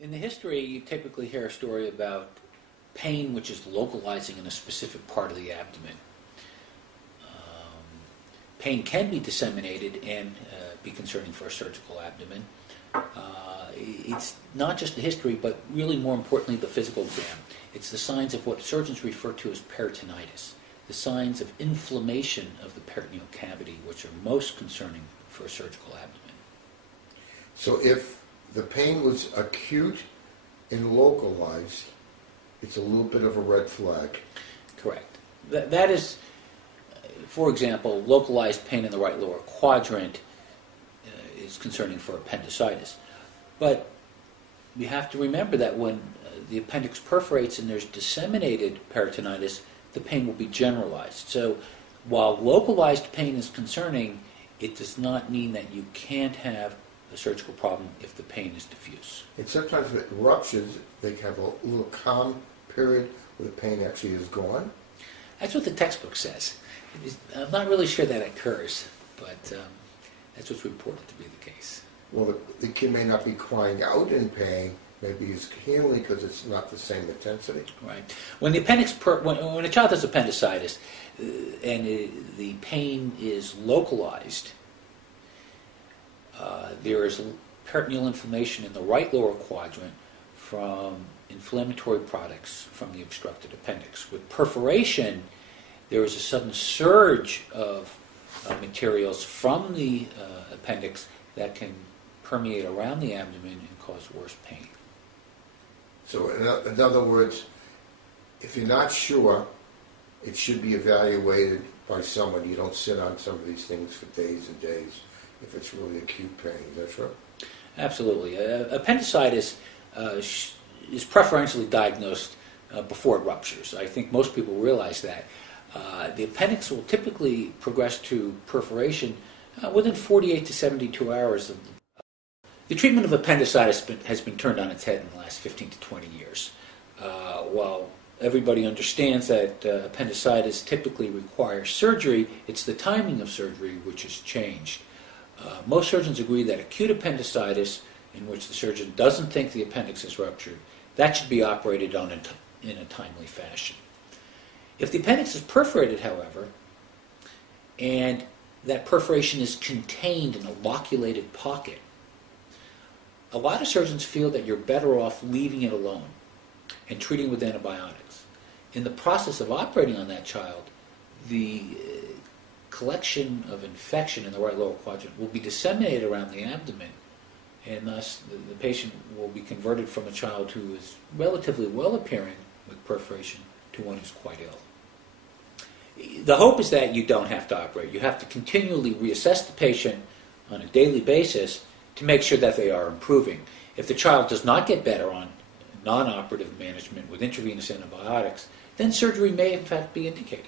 In the history, you typically hear a story about pain which is localizing in a specific part of the abdomen. Pain can be disseminated and be concerning for a surgical abdomen. It's not just the history, but really more importantly the physical exam. It's the signs of what surgeons refer to as peritonitis, the signs of inflammation of the peritoneal cavity, which are most concerning for a surgical abdomen. So if the pain was acute and localized, it's a little bit of a red flag. Correct. That is, for example, localized pain in the right lower quadrant is concerning for appendicitis. But we have to remember that when the appendix perforates and there's disseminated peritonitis, the pain will be generalized. So while localized pain is concerning, it does not mean that you can't have a surgical problem if the pain is diffuse. And sometimes if it ruptures, they have a little calm period where the pain actually is gone. That's what the textbook says. I'm not really sure that occurs, but that's what's reported to be the case. Well, the kid may not be crying out in pain. Maybe he's healing because it's not the same intensity. Right. When the appendix, when a child has appendicitis and the pain is localized, there is peritoneal inflammation in the right lower quadrant from inflammatory products from the obstructed appendix. With perforation, there is a sudden surge of materials from the appendix that can permeate around the abdomen and cause worse pain. So in other words, if you're not sure, it should be evaluated by someone. You don't sit on some of these things for days and days if it's really acute pain. Is that true? Absolutely. Appendicitis is preferentially diagnosed before it ruptures. I think most people realize that. The appendix will typically progress to perforation within 48 to 72 hours. The treatment of appendicitis has been turned on its head in the last 15 to 20 years. While everybody understands that appendicitis typically requires surgery, it's the timing of surgery which has changed. Most surgeons agree that acute appendicitis, in which the surgeon doesn't think the appendix is ruptured, that should be operated on in a timely fashion. If the appendix is perforated, however, and that perforation is contained in a loculated pocket, a lot of surgeons feel that you're better off leaving it alone and treating with antibiotics. In the process of operating on that child, the collection of infection in the right lower quadrant will be disseminated around the abdomen, and thus the patient will be converted from a child who is relatively well appearing with perforation to one who's quite ill. The hope is that you don't have to operate. You have to continually reassess the patient on a daily basis to make sure that they are improving. If the child does not get better on non-operative management with intravenous antibiotics, then surgery may in fact be indicated.